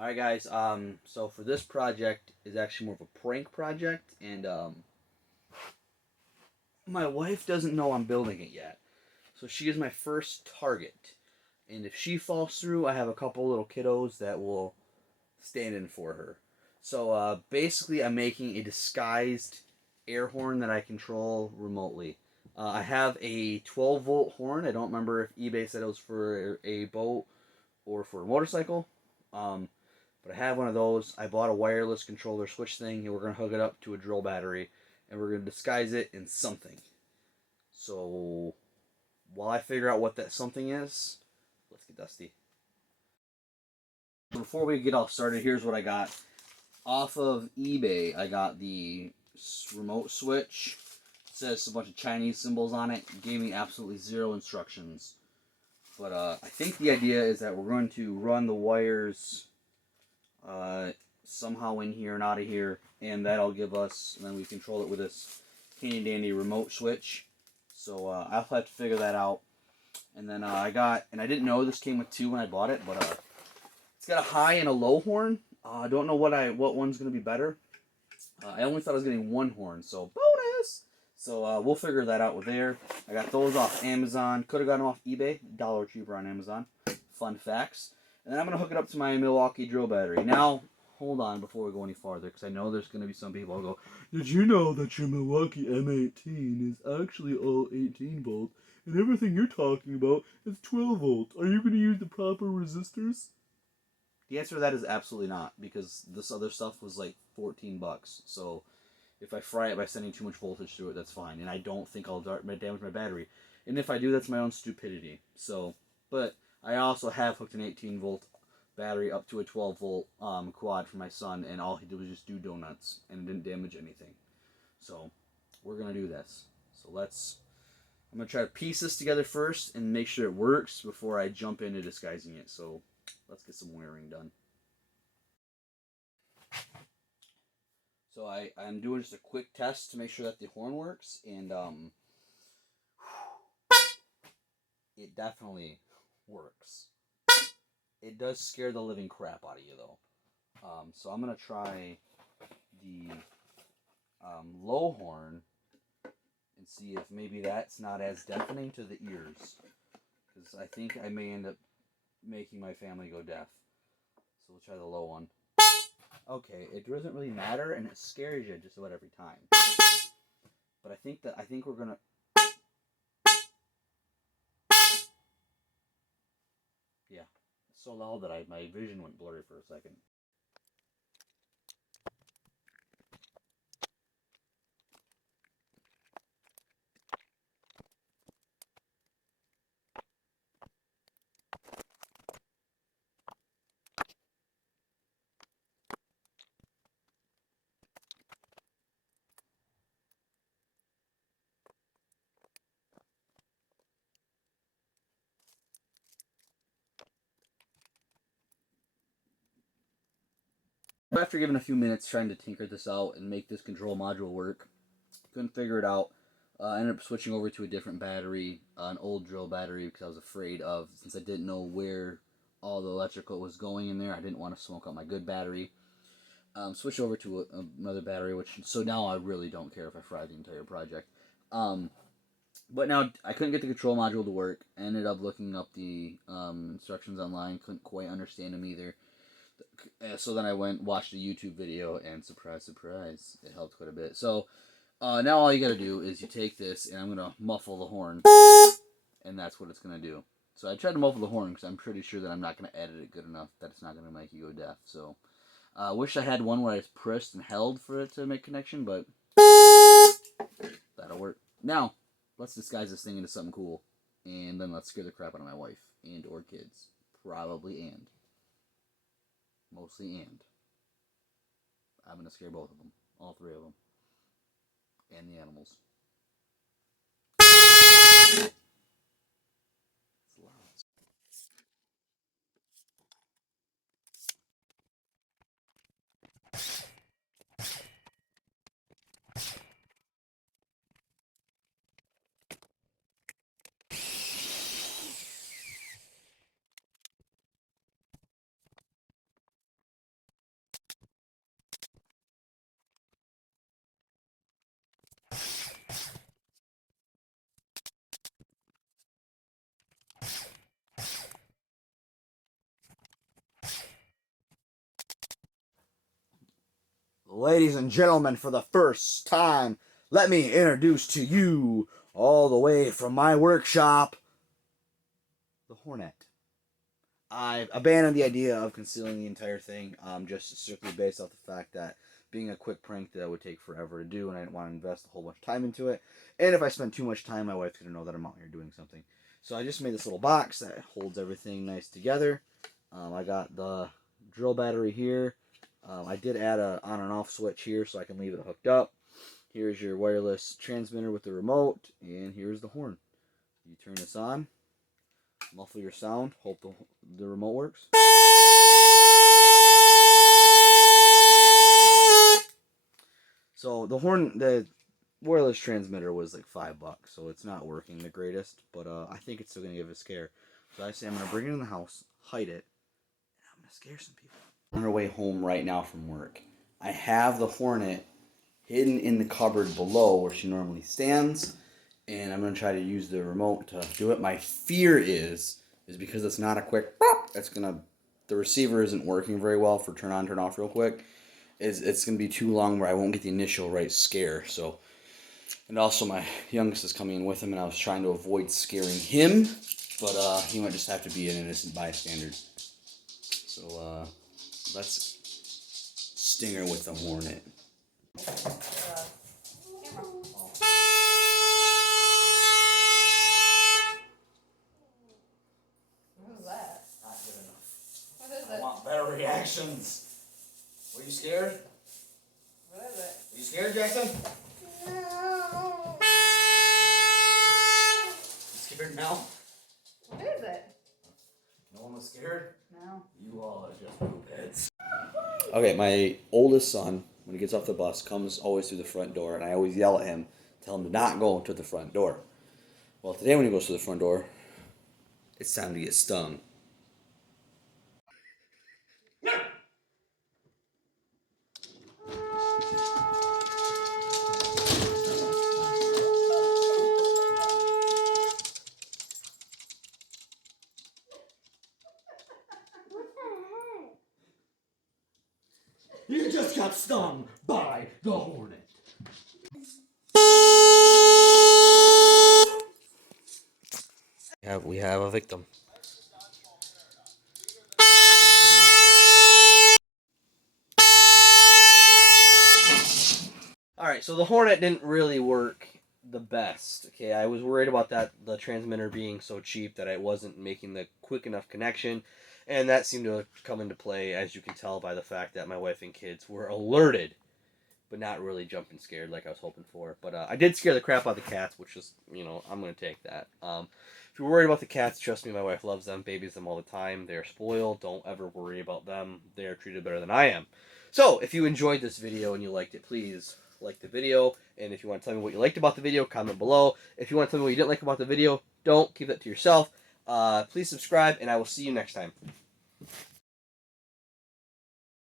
Alright guys, so for this project is actually more of a prank project, and my wife doesn't know I'm building it yet. So she is my first target. And if she falls through, I have a couple little kiddos that will stand in for her. So basically, I'm making a disguised air horn that I control remotely. I have a 12-volt horn. I don't remember if eBay said it was for a boat or for a motorcycle. Um, but I have one of those. I bought a wireless controller switch thing, and we're going to hook it up to a drill battery, and we're going to disguise it in something. So while I figure out what that something is, let's get dusty. Before we get all started, here's what I got. Off of eBay, I got the remote switch. It says a bunch of Chinese symbols on it. It gave me absolutely zero instructions. But I think the idea is that we're going to run the wires somehow in here and out of here, and that'll give us, and then we control it with this handy dandy remote switch. So I'll have to figure that out. And then I got, and I didn't know this came with two when I bought it, but it's got a high and a low horn. I don't know what one's going to be better. I only thought I was getting one horn, so bonus! So we'll figure that out with there. I got those off Amazon. Could have gotten them off eBay. $1 cheaper on Amazon. Fun facts. And then I'm going to hook it up to my Milwaukee drill battery. Now, hold on before we go any farther, because I know there's going to be some people who go, "Did you know that your Milwaukee M18 is actually all 18 volt, and everything you're talking about is 12 volt? Are you going to use the proper resistors?" The answer to that is absolutely not, because this other stuff was like 14 bucks. So if I fry it by sending too much voltage through it, that's fine. And I don't think I'll damage my battery. And if I do, that's my own stupidity. So, but I also have hooked an 18-volt battery up to a 12-volt quad for my son, and all he did was just do donuts, and it didn't damage anything. So we're going to do this. So I'm going to try to piece this together first and make sure it works before I jump into disguising it. So let's get some wiring done. So I'm doing just a quick test to make sure that the horn works, and it definitely works. It does scare the living crap out of you, though. So I'm going to try the low horn and see if maybe that's not as deafening to the ears. Because I think I may end up making my family go deaf. So we'll try the low one. Okay, it doesn't really matter, and it scares you just about every time. But I think we're gonna. Yeah, it's so loud that my vision went blurry for a second. After giving a few minutes trying to tinker this out and make this control module work, couldn't figure it out. I ended up switching over to a different battery, an old drill battery, because I was afraid of, since I didn't know where all the electrical was going in there, I didn't want to smoke out my good battery. Switch over to another battery, so now I really don't care if I fry the entire project. But now I couldn't get the control module to work. I ended up looking up the instructions online, couldn't quite understand them either. So then I watched a YouTube video, and surprise, surprise, it helped quite a bit. So now all you gotta do is you take this, and I'm gonna muffle the horn, and that's what it's gonna do. So I tried to muffle the horn because I'm pretty sure that I'm not gonna edit it good enough that it's not gonna make you go deaf. So I wish I had one where I pressed and held for it to make connection, but that'll work. Now let's disguise this thing into something cool, and then let's scare the crap out of my wife and or kids, probably and mostly and. I'm gonna scare both of them, all three of them, and the animals. Ladies and gentlemen, for the first time, let me introduce to you, all the way from my workshop, the Hornet. I've abandoned the idea of concealing the entire thing, just strictly based off the fact that being a quick prank that would take forever to do, and I didn't want to invest a whole bunch of time into it. And if I spend too much time, my wife's going to know that I'm out here doing something. So I just made this little box that holds everything nice together. I got the drill battery here. I did add a on and off switch here so I can leave it hooked up. Here's your wireless transmitter with the remote, and here's the horn. You turn this on, muffle your sound, hope the remote works. So the horn, the wireless transmitter was like $5, so it's not working the greatest, but I think it's still gonna give a scare. So I say I'm gonna bring it in the house, hide it, and I'm gonna scare some people. On our way home right now from work, I have the Hornet hidden in the cupboard below where she normally stands, and I'm gonna try to use the remote to do it. My fear is because it's not a quick pop, the receiver isn't working very well for turn on, turn off real quick. It's gonna be too long where I won't get the initial right scare. So, and also my youngest is coming in with him, and I was trying to avoid scaring him, but he might just have to be an innocent bystander. So let's sting her with the Hornet. Who's that? Not good enough. What is I it? want better reactions. Were you scared? What is it? Are you scared, Jackson? No. You scared now? What is it? No one was scared? No. You all are just poopheads. Okay, my oldest son, when he gets off the bus, comes always through the front door, and I always yell at him, tell him to not go to the front door. Well, today when he goes to the front door, it's time to get stung. You just got stung by the Hornet. We have a victim. Alright, so the Hornet didn't really work the best. Okay, I was worried about the transmitter being so cheap that I wasn't making the quick enough connection. And that seemed to come into play, as you can tell by the fact that my wife and kids were alerted, but not really jumping scared like I was hoping for. But I did scare the crap out of the cats, which is, I'm going to take that. If you're worried about the cats, trust me, my wife loves them, babies them all the time. They're spoiled. Don't ever worry about them. They are treated better than I am. So, if you enjoyed this video and you liked it, please like the video. And if you want to tell me what you liked about the video, comment below. If you want to tell me what you didn't like about the video, don't keep that to yourself. Please subscribe, and I will see you next time.